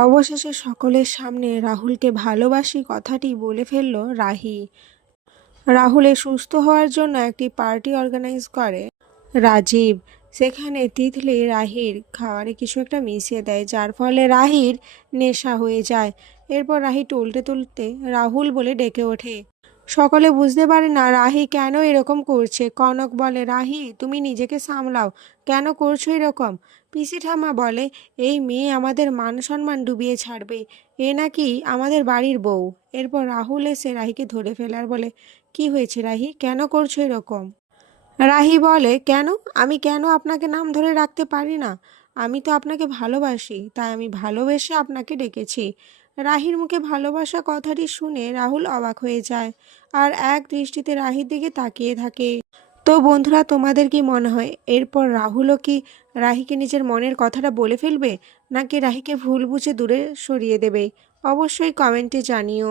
অবশেষে সকলের সামনে রাহুলকে ভালোবাসি কথাটি বলে ফেলল রাহি। রাহুলের সুস্থ হওয়ার জন্য একটি পার্টি অর্গানাইজ করে রাজীব। সেখানে তিতলি রাহির খাবারে কিছু একটা মিশিয়ে দেয়, যার ফলে রাহির নেশা হয়ে যায়। এরপর রাহি টলতে টলতে রাহুল বলে ডেকে ওঠে। সকলে বুঝতে পারে না রাহি কেন এরকম করছে। কনক বলে, রাহি তুমি নিজেকে সামলাও, কেন করছো এরকম? পিসি ঠাম্মা বলে, এই মেয়ে আমাদের মান সম্মান ডুবিয়ে ছাড়বে, এ নাকি আমাদের বাড়ির বউ। এরপর রাহুল এসে রাহিকে ধরে ফেলে আর বলে, কি হয়েছে রাহি, কেন করছো এরকম? রাহি বলে, কেন? আমি কেন আপনাকে নাম ধরে রাখতে পারি না? আমি তো আপনাকে ভালোবাসি, তাই আমি ভালোবেসে আপনাকে ডেকেছি। রাহির মুখে ভালোবাসা কথাটি শুনে রাহুল অবাক হয়ে যায় আর এক দৃষ্টিতে রাহির দিকে তাকিয়ে থাকে। তো বন্ধুরা, তোমাদের কি মনে হয় এরপর রাহুলও কি রাহিকে নিজের মনের কথাটা বলে ফেলবে, নাকি রাহিকে ভুল বুঝে দূরে সরিয়ে দেবে? অবশ্যই কমেন্টে জানিও।